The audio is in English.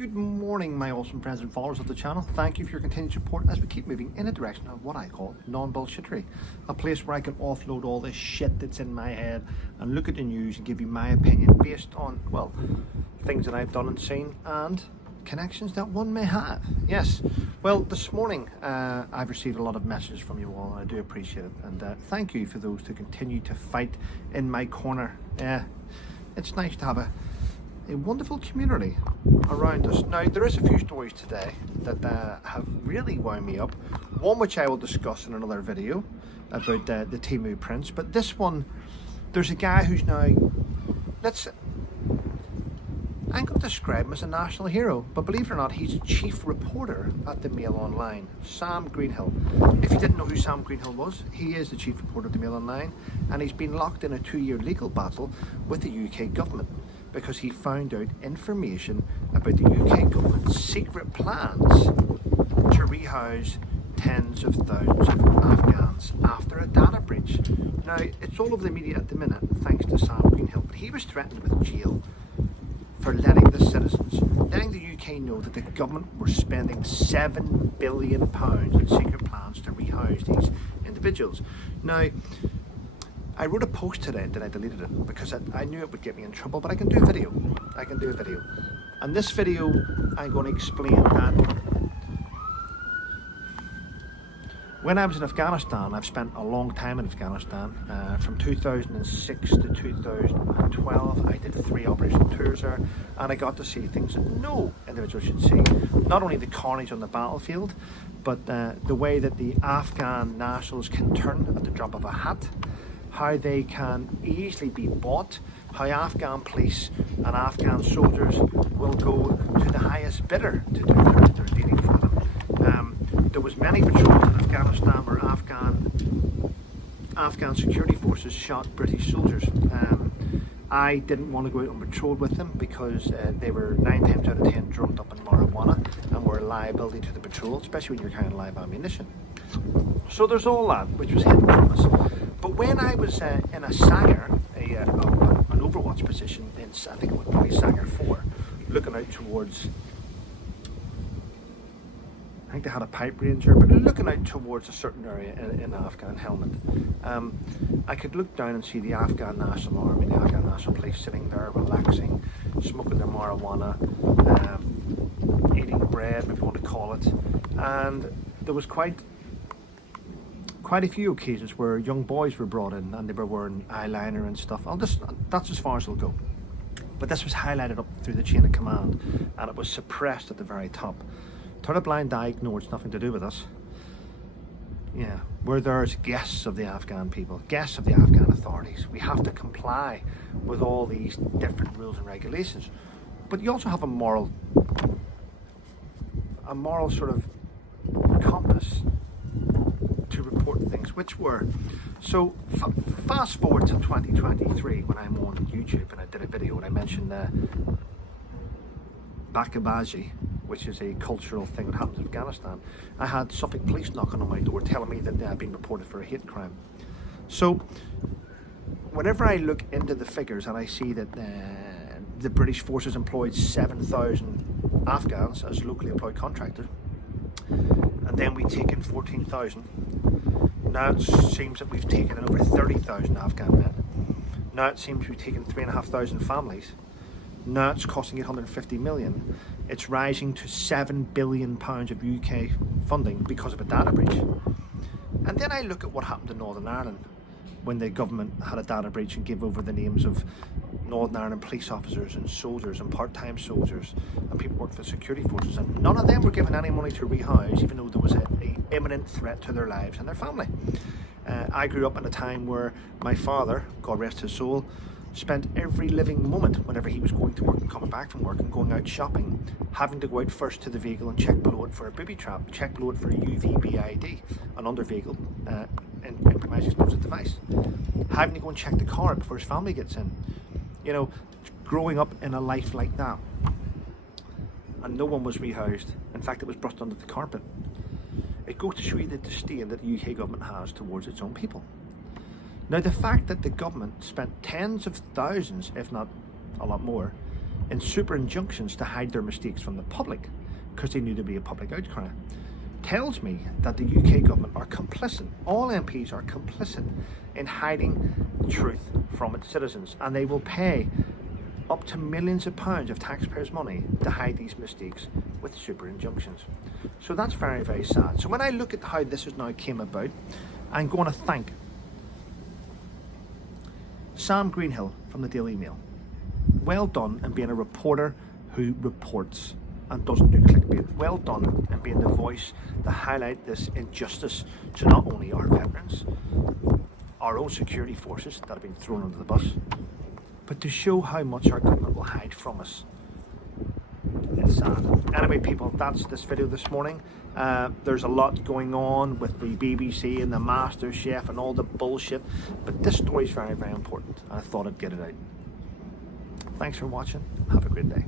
Good morning, my awesome friends and followers of the channel. Thank you for your continued support as we keep moving in a direction of what I call non-bullshittery. A place where I can offload all this shit that's in my head and look at the news and give you my opinion based on, well, things that I've done and seen and connections that one may have. Yes, well, this morning I've received a lot of messages from you all and I do appreciate it. And thank you for those who continue to fight in my corner. It's nice to have a wonderful community around us. Now, there is a few stories today that have really wound me up. One which I will discuss in another video about the Timu Prince, but this one, there's a guy who's now, I'm going to describe him as a national hero, but believe it or not, he's a chief reporter at the Mail Online, Sam Greenhill. If you didn't know who Sam Greenhill was, he is the chief reporter at the Mail Online, and he's been locked in a 2-year legal battle with the UK government because he found out information about the UK government's secret plans to rehouse tens of thousands of Afghans after a data breach. Now, it's all over the media at the minute, thanks to Sam Greenhill, but he was threatened with jail for letting the UK know that the government were spending £7 billion in secret plans to rehouse these individuals. Now, I wrote a post today that I deleted it because I knew it would get me in trouble, but I can do a video. And this video, I'm going to explain that when I was in Afghanistan, I've spent a long time in Afghanistan. From 2006 to 2012, I did 3 operational tours there, and I got to see things that no individual should see. Not only the carnage on the battlefield, but the way that the Afghan nationals can turn at the drop of a hat, how they can easily be bought, how Afghan police and Afghan soldiers will go to the highest bidder to do their dealing for them. There was many patrols in Afghanistan where Afghan security forces shot British soldiers. I didn't want to go out on patrol with them because they were 9 times out of 10 drummed up in marijuana and were a liability to the patrol, especially when you're carrying live ammunition. So there's all that which was hidden from us. But when I was in a Sanger, an overwatch position in, I think it was probably Sanger 4, looking out towards, I think they had a pipe ranger, but looking out towards a certain area in Afghan helmet, I could look down and see the Afghan National Army, the Afghan National Police sitting there relaxing, smoking their marijuana, eating bread, maybe you want to call it, and there was quite a few occasions where young boys were brought in and they were wearing eyeliner and stuff. That's as far as it'll go. But this was highlighted up through the chain of command and it was suppressed at the very top. Turn a blind eye, ignore it's nothing to do with us. Yeah, where there's guests of the Afghan people, guests of the Afghan authorities, we have to comply with all these different rules and regulations. But you also have a moral sort of compass to report things, which were. So fast forward to 2023 when I'm on YouTube and I did a video and I mentioned Bakabaji, which is a cultural thing that happens in Afghanistan. I had Suffolk police knocking on my door telling me that they had been reported for a hate crime. So whenever I look into the figures and I see that the British forces employed 7,000 Afghans as locally employed contractors, and then we take in 14,000. Now it seems that we've taken in over 30,000 Afghan men. Now it seems we've taken 3,500 families. Now it's costing 850 million. It's rising to £7 billion of UK funding because of a data breach. And then I look at what happened in Northern Ireland when the government had a data breach and gave over the names of Northern Ireland police officers and soldiers and part-time soldiers and people working for security forces, and none of them were given any money to rehouse, even though there was an imminent threat to their lives and their family. I grew up in a time where my father, God rest his soul, spent every living moment whenever he was going to work and coming back from work and going out shopping, having to go out first to the vehicle and check below it for a booby trap, check below it for a UVBID, an under vehicle improvised explosive device, having to go and check the car before his family gets in. You know, growing up in a life like that, and no one was rehoused. In fact, it was brushed under the carpet. It goes to show you the disdain that the UK government has towards its own people. Now, the fact that the government spent tens of thousands, if not a lot more, in super injunctions to hide their mistakes from the public because they knew there'd be a public outcry, tells me that the UK government are complicit. All MPs are complicit in hiding truth from its citizens, and they will pay up to millions of pounds of taxpayers' money to hide these mistakes with super injunctions. So that's very, very sad. So when I look at how this has now came about, I'm going to thank Sam Greenhill from the Daily Mail. Well done in being a reporter who reports and doesn't do clickbait. Well done in being the voice to highlight this injustice to not only our veterans, our own security forces that have been thrown under the bus, but to show how much our government will hide from us. It's sad. Anyway, people, that's this video this morning. There's a lot going on with the BBC and the Master Chef and all the bullshit, but this story is very, very important. I thought I'd get it out. Thanks for watching. Have a great day.